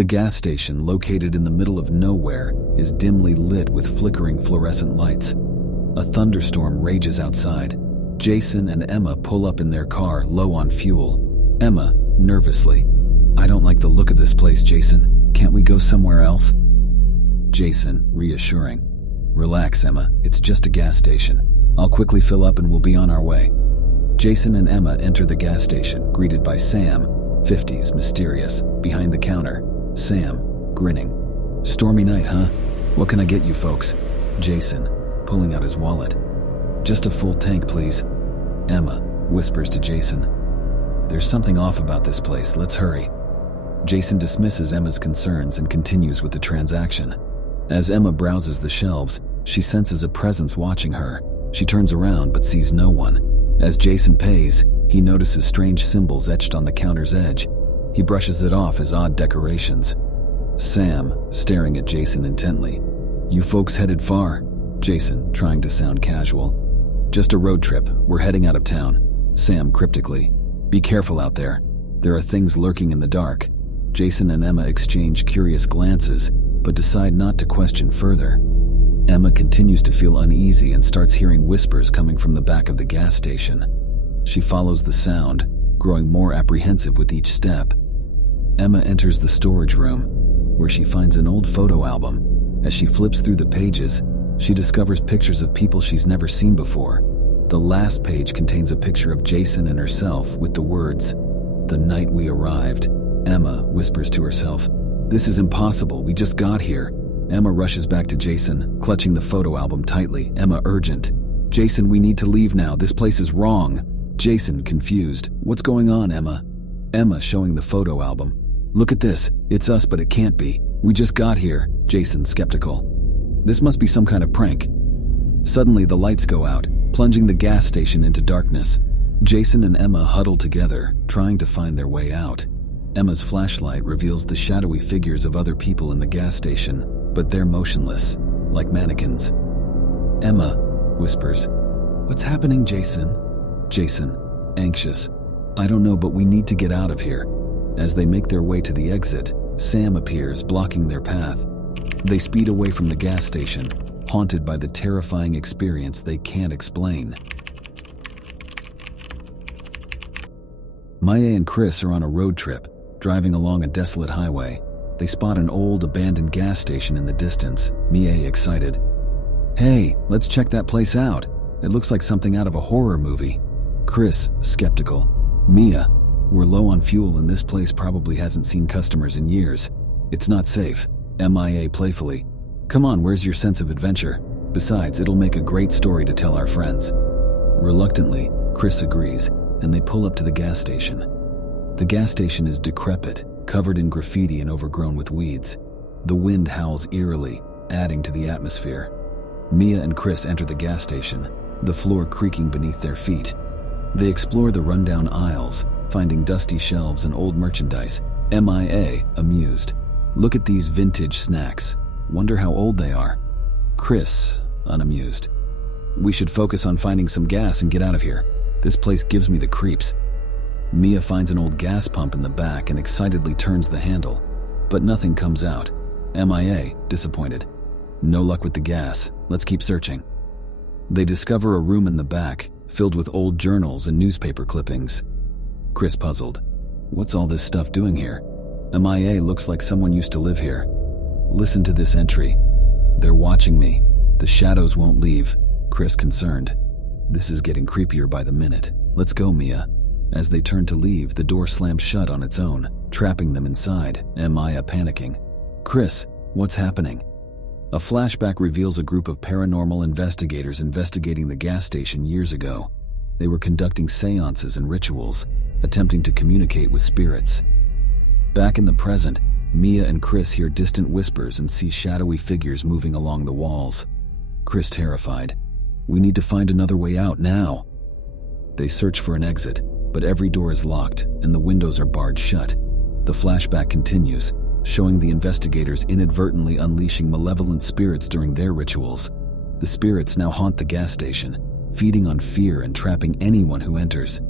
The gas station, located in the middle of nowhere, is dimly lit with flickering fluorescent lights. A thunderstorm rages outside. Jason and Emma pull up in their car, low on fuel. Emma, nervously, "I don't like the look of this place, Jason. Can't we go somewhere else?" Jason, reassuring, "Relax, Emma. It's just a gas station. I'll quickly fill up and we'll be on our way." Jason and Emma enter the gas station, greeted by Sam, 50s, mysterious, behind the counter. Sam, grinning. "Stormy night, huh? What can I get you folks?" Jason, pulling out his wallet. "Just a full tank, please." Emma whispers to Jason, "There's something off about this place. Let's hurry." Jason dismisses Emma's concerns and continues with the transaction. As Emma browses the shelves, she senses a presence watching her. She turns around but sees no one. As Jason pays, he notices strange symbols etched on the counter's edge. He brushes it off as odd decorations. Sam, staring at Jason intently. "You folks headed far?" Jason, trying to sound casual. "Just a road trip. We're heading out of town." Sam, cryptically. "Be careful out there. There are things lurking in the dark." Jason and Emma exchange curious glances, but decide not to question further. Emma continues to feel uneasy and starts hearing whispers coming from the back of the gas station. She follows the sound, growing more apprehensive with each step. Emma enters the storage room, where she finds an old photo album. As she flips through the pages, she discovers pictures of people she's never seen before. The last page contains a picture of Jason and herself with the words, "The night we arrived." Emma whispers to herself, "This is impossible. We just got here." Emma rushes back to Jason, clutching the photo album tightly. Emma, urgent. "Jason, we need to leave now. This place is wrong." Jason, confused. "What's going on, Emma?" Emma, showing the photo album. "Look at this. It's us, but it can't be. We just got here." Jason, skeptical. "This must be some kind of prank." Suddenly, the lights go out, plunging the gas station into darkness. Jason and Emma huddle together, trying to find their way out. Emma's flashlight reveals the shadowy figures of other people in the gas station, but they're motionless, like mannequins. Emma whispers, "What's happening, Jason?" Jason, anxious, "I don't know, but we need to get out of here." As they make their way to the exit, Sam appears, blocking their path. They speed away from the gas station, haunted by the terrifying experience they can't explain. Maya and Chris are on a road trip, driving along a desolate highway. They spot an old, abandoned gas station in the distance. Mia, excited, "Hey, let's check that place out. It looks like something out of a horror movie." Chris, skeptical, "Mia, we're low on fuel and this place probably hasn't seen customers in years. It's not safe." Mia, playfully, "Come on, where's your sense of adventure? Besides, it'll make a great story to tell our friends." Reluctantly, Chris agrees, and they pull up to the gas station. The gas station is decrepit, covered in graffiti and overgrown with weeds. The wind howls eerily, adding to the atmosphere. Mia and Chris enter the gas station, the floor creaking beneath their feet. They explore the rundown aisles, finding dusty shelves and old merchandise. Mia, amused, "Look at these vintage snacks. Wonder how old they are." Chris, unamused, "We should focus on finding some gas and get out of here. This place gives me the creeps." Mia finds an old gas pump in the back and excitedly turns the handle, but nothing comes out. Mia, disappointed, "No luck with the gas. Let's keep searching." They discover a room in the back, filled with old journals and newspaper clippings. Chris, puzzled, "What's all this stuff doing here?" Mia, "Looks like someone used to live here. Listen to this entry. They're watching me. The shadows won't leave." Chris, concerned, "This is getting creepier by the minute. Let's go, Mia." As they turn to leave, the door slams shut on its own, trapping them inside. Mia, panicking, "Chris, what's happening?" A flashback reveals a group of paranormal investigators investigating the gas station years ago. They were conducting seances and rituals, attempting to communicate with spirits. Back in the present, Mia and Chris hear distant whispers and see shadowy figures moving along the walls. Chris, terrified, "We need to find another way out now." They search for an exit, but every door is locked and the windows are barred shut. The flashback continues, showing the investigators inadvertently unleashing malevolent spirits during their rituals. The spirits now haunt the gas station, feeding on fear and trapping anyone who enters.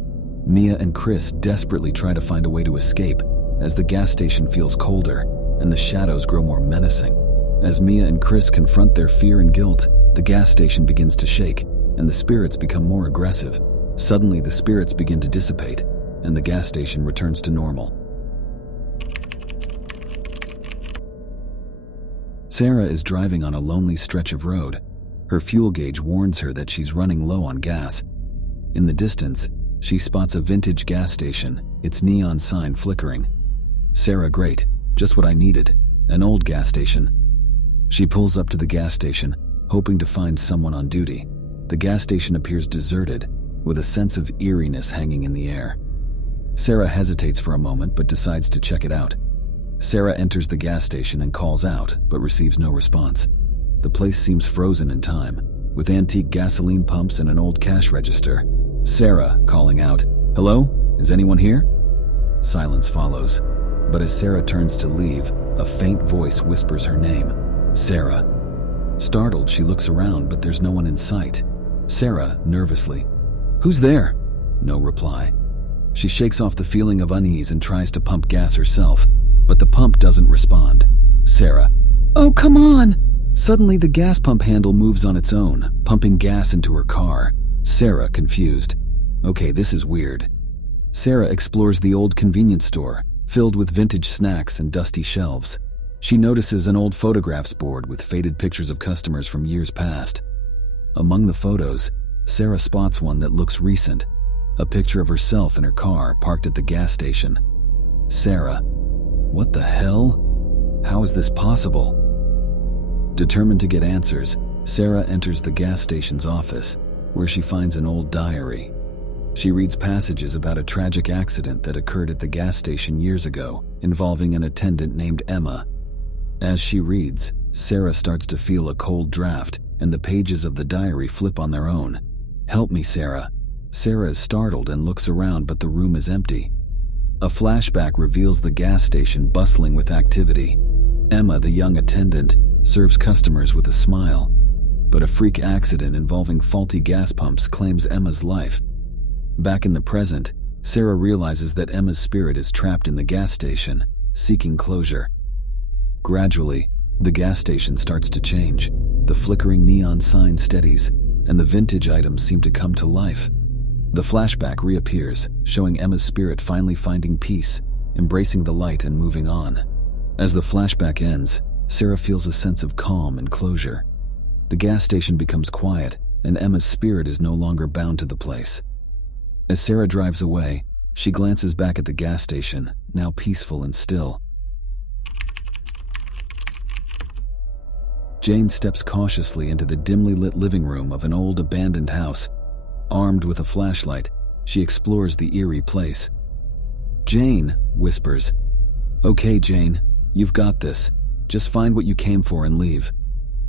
Mia and Chris desperately try to find a way to escape, as the gas station feels colder, and the shadows grow more menacing. As Mia and Chris confront their fear and guilt, the gas station begins to shake, and the spirits become more aggressive. Suddenly, the spirits begin to dissipate, and the gas station returns to normal. Sarah is driving on a lonely stretch of road. Her fuel gauge warns her that she's running low on gas. In the distance, she spots a vintage gas station, its neon sign flickering. Sarah, great, just what I needed, an old gas station. She pulls up to the gas station, hoping to find someone on duty. The gas station appears deserted, with a sense of eeriness hanging in the air. Sarah hesitates for a moment but decides to check it out. Sarah enters the gas station and calls out, but receives no response. The place seems frozen in time, with antique gasoline pumps and an old cash register. Sarah, calling out, "Hello? Is anyone here?" Silence follows, but as Sarah turns to leave, a faint voice whispers her name, Sarah. Startled, she looks around, but there's no one in sight. Sarah, nervously, "Who's there?" No reply. She shakes off the feeling of unease and tries to pump gas herself, but the pump doesn't respond. Sarah, "Oh, come on!" Suddenly, the gas pump handle moves on its own, pumping gas into her car. Sarah, confused. Okay, this is weird. Sarah explores the old convenience store, filled with vintage snacks and dusty shelves. She notices an old photographs board with faded pictures of customers from years past. Among the photos, Sarah spots one that looks recent, a picture of herself in her car parked at the gas station. Sarah, what the hell? How is this possible? Determined to get answers, Sarah enters the gas station's office, where she finds an old diary. She reads passages about a tragic accident that occurred at the gas station years ago, involving an attendant named Emma. As she reads, Sarah starts to feel a cold draft, and the pages of the diary flip on their own. "Help me, Sarah." Sarah is startled and looks around, but the room is empty. A flashback reveals the gas station bustling with activity. Emma, the young attendant, serves customers with a smile, but a freak accident involving faulty gas pumps claims Emma's life. Back in the present, Sarah realizes that Emma's spirit is trapped in the gas station, seeking closure. Gradually, the gas station starts to change. The flickering neon sign steadies, and the vintage items seem to come to life. The flashback reappears, showing Emma's spirit finally finding peace, embracing the light and moving on. As the flashback ends, Sarah feels a sense of calm and closure. The gas station becomes quiet, and Emma's spirit is no longer bound to the place. As Sarah drives away, she glances back at the gas station, now peaceful and still. Jane steps cautiously into the dimly lit living room of an old abandoned house. Armed with a flashlight, she explores the eerie place. "Jane," whispers. "Okay, Jane, you've got this. Just find what you came for and leave."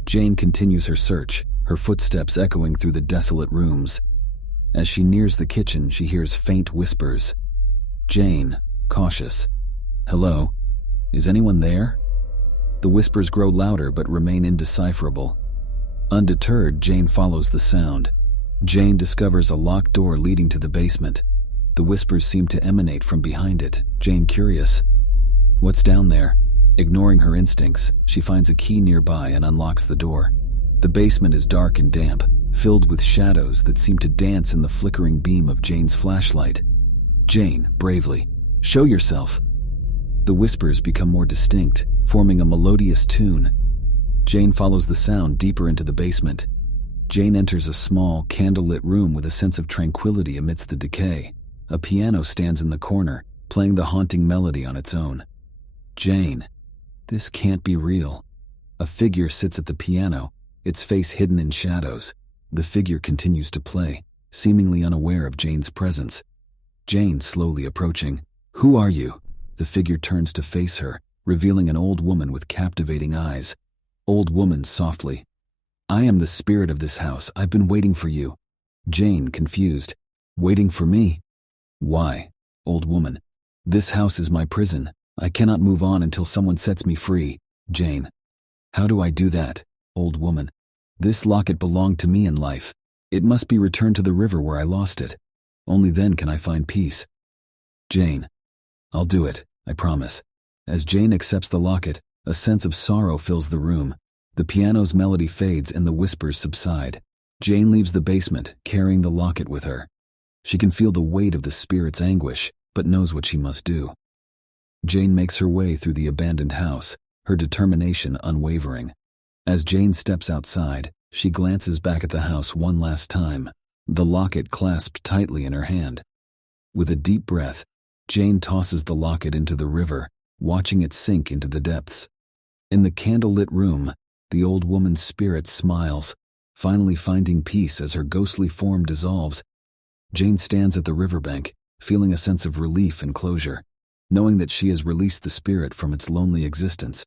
Jane continues her search, her footsteps echoing through the desolate rooms. As she nears the kitchen, she hears faint whispers. Jane, cautious. "Hello? Is anyone there?" The whispers grow louder but remain indecipherable. Undeterred, Jane follows the sound. Jane discovers a locked door leading to the basement. The whispers seem to emanate from behind it. Jane, curious. What's down there? Ignoring her instincts, she finds a key nearby and unlocks the door. The basement is dark and damp, filled with shadows that seem to dance in the flickering beam of Jane's flashlight. Jane, bravely, "Show yourself." The whispers become more distinct, forming a melodious tune. Jane follows the sound deeper into the basement. Jane enters a small, candlelit room with a sense of tranquility amidst the decay. A piano stands in the corner, playing the haunting melody on its own. Jane, this can't be real. A figure sits at the piano, its face hidden in shadows. The figure continues to play, seemingly unaware of Jane's presence. Jane slowly approaching. "Who are you?" The figure turns to face her, revealing an old woman with captivating eyes. Old woman softly. "I am the spirit of this house. I've been waiting for you." Jane, confused. "Waiting for me? Why?" Old woman. "This house is my prison. I cannot move on until someone sets me free." Jane. "How do I do that?" Old woman. "This locket belonged to me in life. It must be returned to the river where I lost it. Only then can I find peace." Jane. "I'll do it, I promise. As Jane accepts the locket, a sense of sorrow fills the room. The piano's melody fades and the whispers subside. Jane leaves the basement, carrying the locket with her. She can feel the weight of the spirit's anguish, but knows what she must do. Jane makes her way through the abandoned house, her determination unwavering. As Jane steps outside, she glances back at the house one last time, the locket clasped tightly in her hand. With a deep breath, Jane tosses the locket into the river, watching it sink into the depths. In the candlelit room, the old woman's spirit smiles, finally finding peace as her ghostly form dissolves. Jane stands at the riverbank, feeling a sense of relief and closure, knowing that she has released the spirit from its lonely existence.